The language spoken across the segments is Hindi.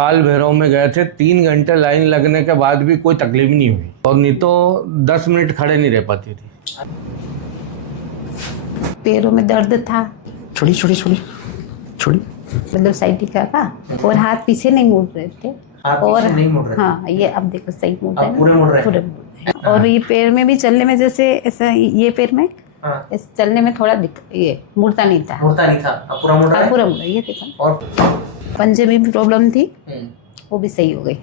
काल भैरव में गए थे, 3 घंटे लाइन लगने के बाद भी कोई तकलीफ नहीं हुई, और नहीं तो 10 मिनट खड़े नहीं रह पाती थी। पैरों में दर्द था, छोड़ी छोड़ी छोड़ी छोड़ी मतलब साइटिका का, और हाथ पीछे नहीं मुड़ रहे थे। हाथ और पीछे नहीं मुड़ रहे थे। हाँ, ये अब देखो सही मुड़ रहे अब हैं, पूरे मुड़ रहे हैं। पूरे मुड़ रहे हैं। और ये पैर में भी चलने में जैसे ऐसा, ये पैर में हाँ, इस चलने में थोड़ा ये मुड़ता नहीं था। मुड़ता नहीं था, अब पूरा मुड़ रहा हाँ, है। पूरा मुड़ा, ये देखो। और पंजे में भी प्रॉब्लम थी, वो भी सही हो गई।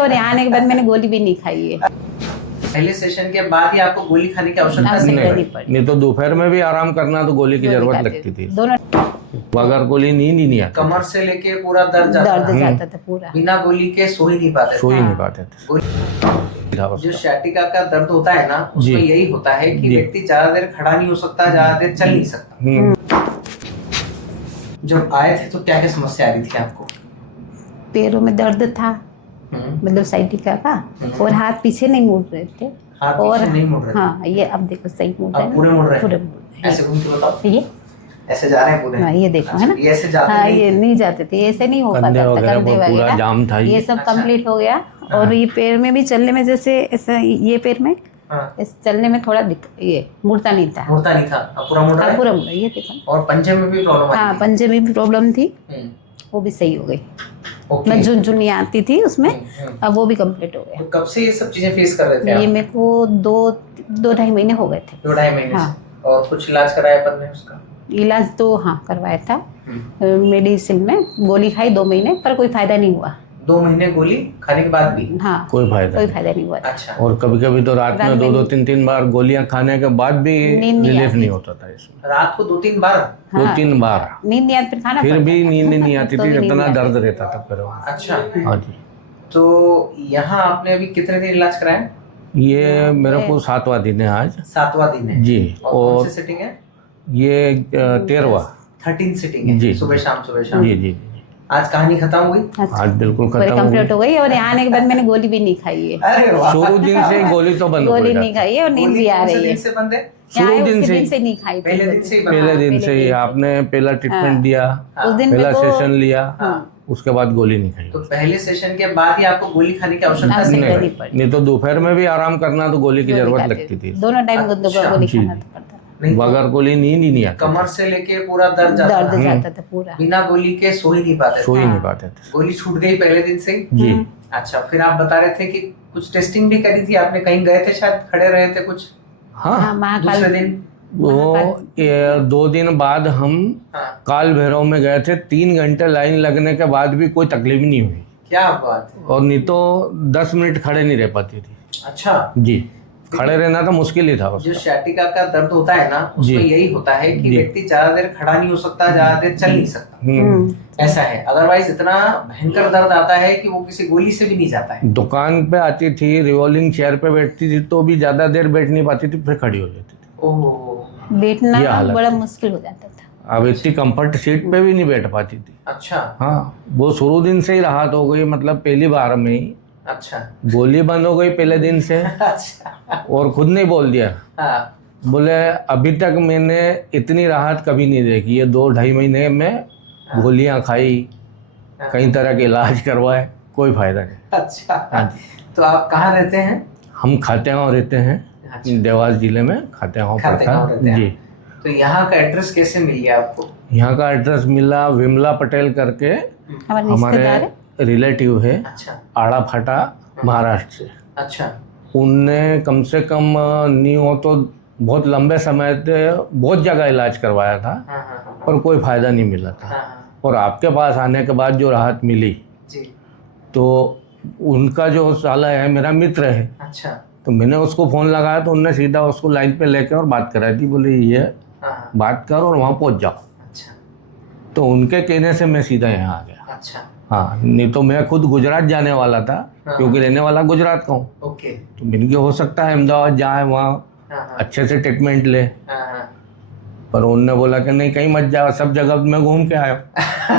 और यहाँ आने के बाद मैंने गोली भी नहीं खाई है। पहले सेशन के बाद ही आपको गोली खाने की आवश्यकता आवश्यकता नहीं नहीं है। पड़ी। नहीं तो दोपहर में भी आराम करना तो गोली की गोली जरूरत खाते लगती थी। दोनों बगैर गोली नींद ही नहीं आती, कमर से लेके पूरा दर्द जाता दर्द था। जाता था पूरा। बिना गोली के सो ही नहीं पाते सो थे। ही नहीं हाँ। पाते थे। जो सciatica का दर्द होता है ना, उसमें जी। यही होता है कि जी। व्यक्ति ज्यादा देर खड़ा नहीं हो सकता, ज्यादा देर चल नहीं सकता। जब आए थे तो क्या क्या समस्या आ रही थी आपको? पैरों में दर्द था, मतलब साइटिका का, और हाथ पीछे नहीं मुड़ रहे थे। हाथ और पीछे नहीं मुड़ रहे थे। हाँ, ये अब देखो सही मुड़ रहे अब हैं, पूरे मुड़ रहे पूरे हैं। मुड़ रहे ऐसे घूम के बताओ, हैं। ये ऐसे जा रहे हैं पूरे। हाँ, ये देखो है ना, ये ऐसे जाते हाँ, नहीं ये थे। नहीं जाते थे, ऐसे नहीं हो कंधे पाता था, वगैरह कंधे पर पूरा वगैरह जाम था ये ये। सब अच्छा। कंप्लीट हो गया। और ये पैर में भी चलने में जैसे ऐसा, ये पैर में हाँ, इस चलने में थोड़ा ये मुड़ता नहीं था। मुड़ता नहीं था, अब पूरा मुड़ रहा हाँ, है। पूरा मुड़ा, ये देखो। और पंजे में भी प्रॉब्लम हाँ, आई पंजे में भी प्रॉब्लम थी, थी। वो भी सही हो गई। ओके। मैं झुनझुनी आती थी उसमें, हम्म। अब वो भी कंप्लीट हो गया। तो कब से ये सब चीजें फेस कर रहे थे ये आप? मेरे को 2-2.5 महीने हो गए थे। 2-2.5 महीने हाँ। से। और कुछ इलाज कराया अपन ने उसका? इलाज तो हाँ करवाया था, मेडिसिन में गोली खाई 2 महीने, पर कोई फायदा नहीं हुआ। 2 महीने गोली खाने के बाद भी? हाँ, कोई फायदा कोई नहीं। फायदा नहीं हुआ। अच्छा। और कभी कभी तो रात में रात में 2-2, 3-3 बार गोलियां खाने के बाद भी नींद नहीं रिलीफ आती। नहीं होता था इसमें। रात को 2-3 बार? हाँ, 2-3 बार नींद नहीं आती, फिर खाना फिर पड़ता भी था। नींद नहीं आती तो थी, भी नींद इतना नहीं आती। दर्द रहता था पैरों में। अच्छा। हाँ जी। तो यहाँ आपने अभी कितने दिन इलाज कराया? ये मेरे को 7वां दिन है आज 7वां दिन है जी। और कौन और सी सिटिंग है? ये 13वां 13 सिटिंग है जी। सुबह शाम सुबह शाम। जी जी। आज कहानी खत्म हुई? अच्छा, आज बिल्कुल पूरी खत्म हो कंप्लीट गई। हो गई। और यहाँ आने के बाद मैंने गोली भी नहीं खाई है। अरे वाह। शुरू दिन से ही गोली तो बंद हो गोली गई नहीं खाई है और नींद भी आ कौन से रही है। दिन से बंद है? यहाँ शुरू आए दिन उसी से दिन ही। से नहीं खाई थी पहले गोली। दिन से ही पहले हाँ, दिन से ही दिन आपने पहला ट्रीटमेंट हाँ। दिया, उस दिन पहला मेरे को सेशन लिया, हाँ। उसके बाद गोली नहीं खाई। तो पहले सेशन के बाद ही आपको गोली खाने की आवश्यकता आवश्यकता नहीं नहीं है। पड़ी। नहीं तो दोपहर में भी आराम करना तो गोली की गोली जरूरत खाते लगती थी। दोनों टाइम अच्छा, गोली जी। खाना पड़ता था। नहीं तो बगैर गोली नींद ही नहीं आती, कमर से लेके पूरा दर्द जाता दर्द था। जाता था पूरा। बिना गोली के सो ही नहीं पाते सो थे। ही नहीं हाँ। पाते थे। गोली छूट गई पहले दिन से ही? जी। अच्छा, फिर आप बता रहे थे कि कुछ टेस्टिंग भी करी थी आपने, कहीं गए थे शायद, खड़े रहे थे कुछ हाँ, हाँ, महाकाल दूसरे दिन? वो 2 दिन बाद हम हाँ। काल भैरव में गए थे, 3 घंटे लाइन लगने के बाद भी कोई तकलीफ नहीं हुई, क्या बात है। और नहीं तो 10 मिनट खड़े नहीं रह पाती थी। अच्छा। जी, खड़े रहना तो मुश्किल ही था जो उसका। sciatica का दर्द होता है ना, उसमें जी। यही होता है कि जी। व्यक्ति ज्यादा देर खड़ा नहीं हो सकता, ज्यादा देर चल नहीं सकता। हम्म। ऐसा है। अदरवाइज इतना भयंकर दर्द आता है कि वो किसी गोली से भी नहीं जाता है। दुकान पे आती थी, रिवॉल्विंग चेयर पे बैठती थी तो भी ज्यादा देर बैठ नहीं पाती थी, फिर खड़ी हो जाती थी। ओह, ये बैठना हालत बड़ा है। मुश्किल हो जाता था। अब इतनी कंफर्ट सीट पे भी नहीं बैठ पाती थी। अच्छा हाँ, वो शुरू दिन से ही राहत हो गई, मतलब पहली बार में ही अच्छा गोली बंद हो गई पहले दिन से। अच्छा। और खुद नहीं बोल दिया, हाँ। बोले अभी तक मैंने इतनी राहत कभी नहीं देखी है। 2-2.5 महीने में गोलियां खाई, कई तरह के इलाज करवाए, कोई फायदा नहीं। अच्छा, हाँ तो आप कहाँ रहते हैं? हम खातेगांव रहते हैं, अच्छा। देवास जिले में खातेगांव खातेगांव पड़ता रहते है हैं। जी। तो यहाँ का एड्रेस कैसे मिल गया आपको? यहाँ का एड्रेस मिला, विमला पटेल करके हमारे रिश्तेदार है। हमारे रिलेटिव है, अच्छा आड़ा फाटा महाराष्ट्र से। अच्छा। उनने कम से कम नहीं हो तो बहुत लंबे समय से बहुत जगह इलाज करवाया था, हाँ हाँ हाँ पर कोई फायदा नहीं मिला था। हाँ। और आपके पास आने के बाद जो राहत मिली, जी। तो उनका जो साला है मेरा मित्र है, अच्छा। तो मैंने उसको फ़ोन लगाया तो उनने सीधा उसको लाइन पे लेके और बात कराई थी। बोले ये हाँ। बात कर और वहाँ पहुँच जाओ। अच्छा तो उनके कहने से मैं सीधा यहाँ आ गया। अच्छा। हाँ, नहीं तो मैं खुद गुजरात जाने वाला था, हाँ। क्योंकि रहने वाला गुजरात का हूँ। ओके। तो मैंने कहा हो सकता है अहमदाबाद जाए, वहाँ हाँ हाँ अच्छे से ट्रीटमेंट ले। हाँ हाँ। पर उन्होंने बोला कि नहीं, कहीं मत जाओ, सब जगह मैं घूम के आया हूँ।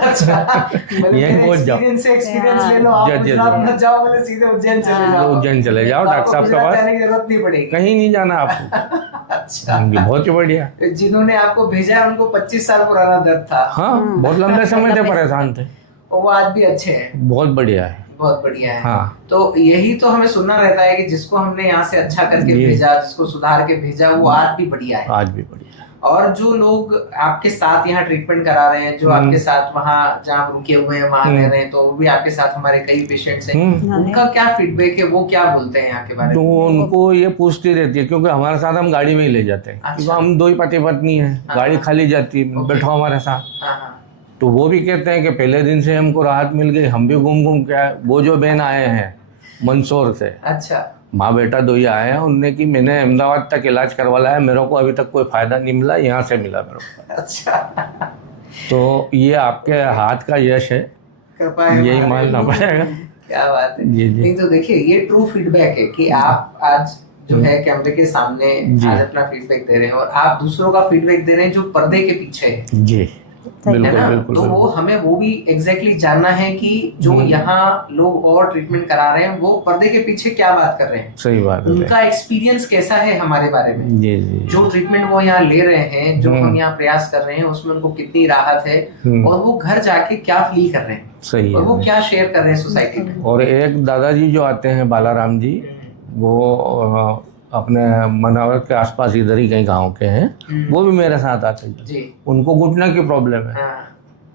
अच्छा, यहीं पहुंच जाओ। एक्सपीरियंस ले लो, आप जी, जी, गुजरात जी। मत जाओ, बोले सीधे उज्जैन चले जाओ। उज्जैन चले जाओ, तो डॉक्टर साहब आपको के गुजरात पास। जाने की जरूरत नहीं पड़ेगी। कहीं नहीं जाना आपको। अच्छा। बहुत ही बढ़िया। जिन्होंने आपको भेजा है उनको 25 साल पुराना दर्द था। हाँ, बहुत लंबे समय से परेशान थे। वो आज भी अच्छे हैं, बहुत बढ़िया है। बहुत बढ़िया है। हाँ तो यही तो हमें सुनना रहता है कि जिसको हमने यहाँ से अच्छा करके जी। भेजा, जिसको सुधार के भेजा, वो आज भी बढ़िया है। आज भी बढ़िया है। और जो लोग आपके साथ यहाँ ट्रीटमेंट करा रहे हैं, जो आपके साथ वहाँ जहाँ आप रुके हुए हैं वहाँ रह रहे हैं, तो वो भी आपके साथ हमारे कई पेशेंट्स हैं, उनका क्या फीडबैक है, वो क्या बोलते हैं यहाँ के बारे तो में? उनको ये पूछती रहती है, क्योंकि हमारे साथ हम गाड़ी में ही ले जाते हैं, क्योंकि हम दो ही पति पत्नी हैं, गाड़ी खाली जाती है, बैठो हमारे साथ। हाँ हाँ तो वो भी कहते हैं कि पहले दिन से हमको राहत मिल गई, हम भी घूम घूम के आए। वो जो बहन आए हैं मंदसौर से, अच्छा माँ बेटा दो ही आए हैं, उनने कि मैंने अहमदाबाद तक इलाज करवा लाया, मेरे को अभी तक कोई फायदा नहीं मिला, यहाँ से मिला मेरे को। अच्छा, तो ये आपके हाथ का यश है, कृपा है यही हमारे मानना ऊपर। पड़ेगा। क्या बात है। जी जी नहीं तो देखिए, ये ट्रू फीडबैक है कि आप आज जो है कैमरे के सामने जी। आज अपना फीडबैक दे रहे हैं, और आप दूसरों का फीडबैक दे रहे हैं जो पर्दे के पीछे है। जी है बिल्कुल ना? बिल्कुल तो वो बिल्कुल। हमें वो भी एग्जैक्टली जानना है कि जो यहाँ लोग और ट्रीटमेंट करा रहे हैं वो पर्दे के पीछे क्या बात कर रहे हैं, सही बात है। उनका एक्सपीरियंस कैसा है हमारे बारे में। जी जी जो ट्रीटमेंट वो यहाँ ले रहे हैं, जो हम यहाँ प्रयास कर रहे हैं, उसमें उनको कितनी राहत है, और वो घर जाके क्या फील कर रहे हैं, सही और वो है। क्या शेयर कर रहे हैं सोसाइटी में। और एक दादाजी जो आते हैं बालाराम जी, वो अपने मनावर के आसपास इधर ही कहीं गांव के हैं, वो भी मेरे साथ आते हैं। जी उनको घुटने की प्रॉब्लम है। हाँ,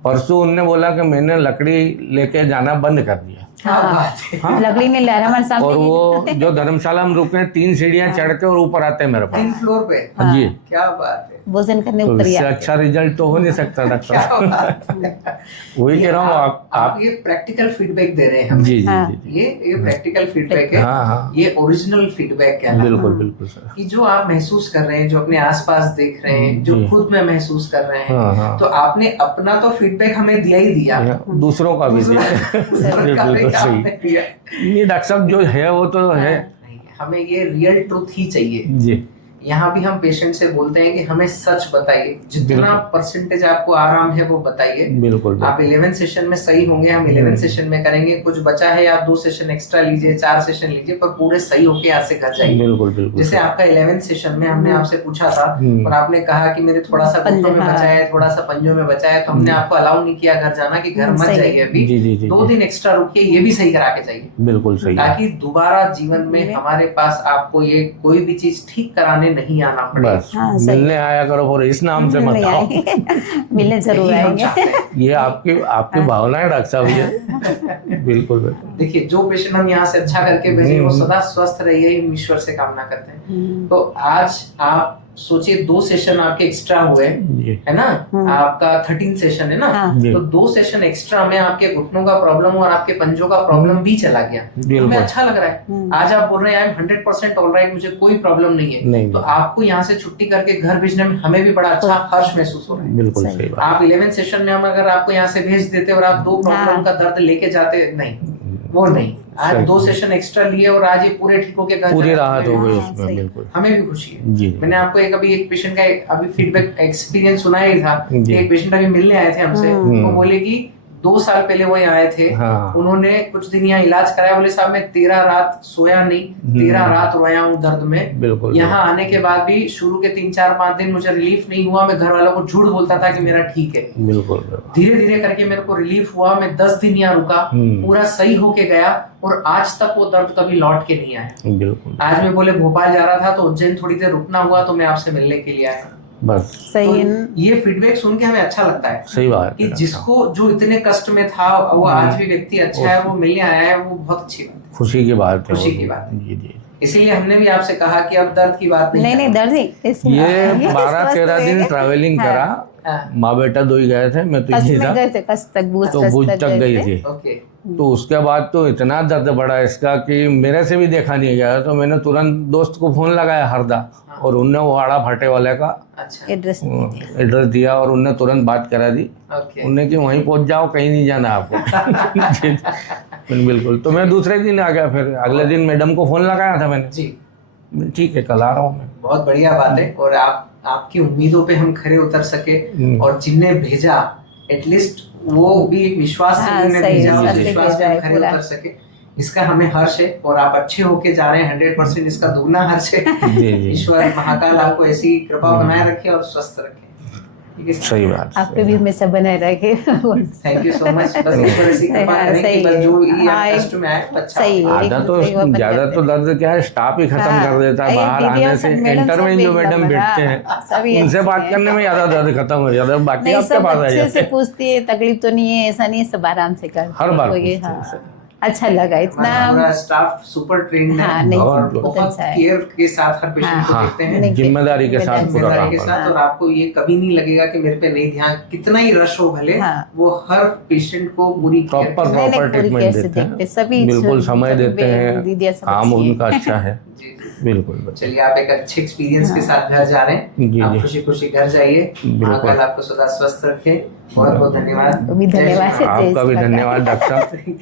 परसों उनने बोला कि मैंने लकड़ी लेके जाना बंद कर दिया, क्या बात है। लकड़ी ने लहरा हमारे सामने। और वो जो धर्मशाला में रुके हैं, 3 सीढ़ियां चढ़ के और ऊपर आते हैं मेरे 3 पास। फ्लोर पे, जी क्या बात है, भोजन करने तो ऊपर ही इससे आते। अच्छा रिजल्ट तो हो नहीं सकता क्या डॉक्टर। बात है। वही ये कह रहा हूँ आप ये प्रैक्टिकल फीडबैक दे रहे हैं हमें। जी जी हाँ। जी जी। ये प्रैक्टिकल फीडबैक है, हाँ हाँ ये ओरिजिनल फीडबैक कहलाता है। बिल्कुल बिल्कुल सर। कि जो आप महसूस कर रहे हैं, जो अपने आसपास देख रहे हैं, जो जी। खुद में महसूस कर रहे हैं, हाँ हाँ तो आपने अपना तो फीडबैक हमें दिया ही दिया, दूसरों का भी दिया। दूसरों का भी बिल्कुल सही। आपने दिया। ये डॉक्टर साहब जो है वो तो है। नहीं, हमें ये रियल ट्रूथ ही चाहिए। जी यहाँ भी हम पेशेंट से बोलते हैं कि हमें सच बताइए, जितना बिल्कुल। परसेंटेज आपको आराम है वो बताइए। बिल्कुल आप 11 सेशन में सही होंगे, हम 11 सेशन में करेंगे, कुछ बचा है आप 2 सेशन एक्स्ट्रा लीजिए, 4 सेशन लीजिए, पर पूरे सही होके यहाँ से घर जाइए। बिल्कुल बिल्कुल जैसे आपका 11 सेशन में हमने आपसे पूछा था और आपने कहा कि मेरे थोड़ा सा घुटनों में बचा है, थोड़ा सा पंजों में बचा है, तो हमने आपको अलाउ नहीं किया घर जाना, कि घर मत सही। जाइए अभी, जी जी जी 2 दिन एक्स्ट्रा रुकिए, ये भी सही करा के जाइए, बिल्कुल सही है। ताकि दोबारा जीवन में हमारे पास आपको ये कोई भी चीज ठीक कराने नहीं आना पड़े। बस हाँ, सही। मिलने आया करो, और इस नाम से मत नहीं आओ। आएंगे। मिलने जरूर यही हम आएंगे। चाहते हैं। ये आपकी भावना है डॉक्टर साहब, ये बिल्कुल बिल्कुल। देखिए, जो पेशेंट हम यहाँ से अच्छा करके भेजे वो सदा स्वस्थ रहिए, हम ईश्वर से कामना करते हैं। तो आज आप सोचिए 2 सेशन आपके एक्स्ट्रा हुए, जी है ना, आपका 13 सेशन है ना, हाँ। जी। तो 2 सेशन एक्स्ट्रा में आपके घुटनों का प्रॉब्लम और आपके पंजों का प्रॉब्लम भी चला गया। बिल्कुल। हमें अच्छा लग रहा है। आज आप बोल रहे हैं आई एम 100% ऑलराइट, मुझे कोई प्रॉब्लम नहीं है। नहीं तो आपको यहाँ से छुट्टी करके घर भेजने में हमें भी बड़ा अच्छा हर्ष महसूस हो रहा है। बिल्कुल सही। सही बात। आप 11 सेशन में हम अगर आपको यहाँ से भेज देते और आप 2 प्रॉब्लम का दर्द लेके जाते, नहीं वो नहीं, आज सही। 2 सेशन एक्स्ट्रा लिए और आज ये पूरे ठीक होके घर पूरी जाते हैं। राहत हो गई हाँ, उसमें, सही। बिल्कुल। हमें भी खुशी है। जी मैंने आपको एक पेशेंट का अभी फीडबैक एक्सपीरियंस सुनाया ही था कि जी। एक पेशेंट अभी मिलने आए थे हमसे, वो बोले कि 2 साल पहले वो यहाँ आए थे, हाँ। उन्होंने कुछ दिन यहाँ इलाज कराया, बोले साहब मैं 13 रात सोया नहीं, 13 रात रोया हूँ दर्द में। बिल्कुल यहाँ आने के बाद भी शुरू के 3-4-5 दिन मुझे रिलीफ नहीं हुआ, मैं घर वालों को झूठ बोलता था कि मेरा ठीक है। बिल्कुल बिल्कुल। धीरे धीरे करके मेरे को रिलीफ हुआ, मैं 10 दिन यहाँ रुका, पूरा सही होके गया, और आज तक वो दर्द कभी लौट के नहीं आया। बिल्कुल। आज मैं बोले भोपाल जा रहा था तो उज्जैन थोड़ी देर रुकना हुआ, तो मैं आपसे मिलने के लिए आया। बस सही है। तो ये फीडबैक सुन के हमें अच्छा लगता है सही बात कि है। जिसको जो इतने कष्ट में था वो आज भी व्यक्ति अच्छा है, वो मिलने आया है, वो बहुत अच्छी बात है। खुशी की बात है। खुशी की बात है। जी जी। इसीलिए हमने भी आपसे कहा कि अब दर्द की बात नहीं नहीं दर्द नहीं। ये 12-13 दिन ट्रैवलिंग करा, हाँ। माँ बेटा दो ही गए थे, मैं तो कस यही में था, गए थे, कस तक भूज तो कस भुज तक गई थे। थी। ओके। तो उसके बाद तो इतना दर्द बढ़ा इसका कि मेरे से भी देखा नहीं गया, तो मैंने तुरंत दोस्त को फोन लगाया हरदा, और उनने वो आड़ा फाटे वाले का अच्छा। एड्रेस एड्रेस दिया और उनने तुरंत बात करा दी। ओके। उनने कि वहीं पहुंच जाओ, कहीं नहीं जाना आपको। बिल्कुल। तो मैं दूसरे दिन आ गया, फिर अगले दिन मैडम को फोन लगाया था मैंने, जी, ठीक है कल आ रहा हूँ मैं। बहुत बढ़िया बात है, और आपकी उम्मीदों पे हम खरे उतर सके, और जिन्हें भेजा एटलीस्ट वो भी एक विश्वास से हाँ, उन्होंने सही, भेजा, उस सही विश्वास पे भेजा हम है खरे पूरा। उतर सके, इसका हमें हर्ष है। और आप अच्छे होके जा रहे हैं 100%, इसका दुगना हर्ष है। जी जी। ईश्वर महाकाल आपको ऐसी कृपा बनाए रखे और स्वस्थ रखे। ठीक है। सही बात। आपके भी हमेशा बनाए रखे। Thank you so much. बस ऊपर ऐसी कृपा हाँ, करें कि सही बस जो है। ये हाँ, कष्ट में आए तो अच्छा सही हो। है। आधा तो सही वो अपन ज्यादा करते तो हैं। दर्द क्या है, स्टाफ ही खत्म हाँ, कर देता है। ये बाहर दीदियाँ आने सब से मैडम एंटर सब में जो भी मैडम एकदम, बैठते हाँ, हैं सभी उनसे अच्छे बात हैं। करने में ज्यादा दर्द खत्म हो जाता है, बाकी नहीं, आपके सब पास आ अच्छे जाते से हैं। पूछती है, तकलीफ तो नहीं है, ऐसा नहीं है, सब आराम से करते हर हैं, बार कोई पूछते हैं, हाँ, सही। अच्छा लगा इतना। हमारा स्टाफ सुपर ट्रेन्ड है हाँ, नहीं, और बहुत बहुत अच्छा है। केयर के साथ हर पेशेंट को हाँ, देखते हैं, नहीं, जिम्मेदारी के साथ पूरा जिम्मेदारी काम के करते साथ। और आपको ये कभी नहीं लगेगा कि मेरे पे नहीं ध्यान, कितना ही रश हो भले, हाँ। वो हर पेशेंट को पूरी care प्रॉपर के साथ- नहीं, प्रॉपर पूरी ट्रीटमेंट care से देते देखते, हैं, सभी बिल्कुल समय सभी देते हैं, दीदियाँ सब काम अच्छी हैं। उनका अच्छा है। जी जी। बिल्कुल। चलिए, आप एक अच्छे एक्सपीरियंस के साथ घर जा रहे हैं, जी, आप जी। खुशी खुशी घर जाइए। बिल्कुल। महाकाल आपको सदा स्वस्थ रखे। बहुत बहुत धन्यवाद। भी धन्यवाद। जय श्री राम। जय आपका भी श्री राम। धन्यवाद डॉक्टर साहब।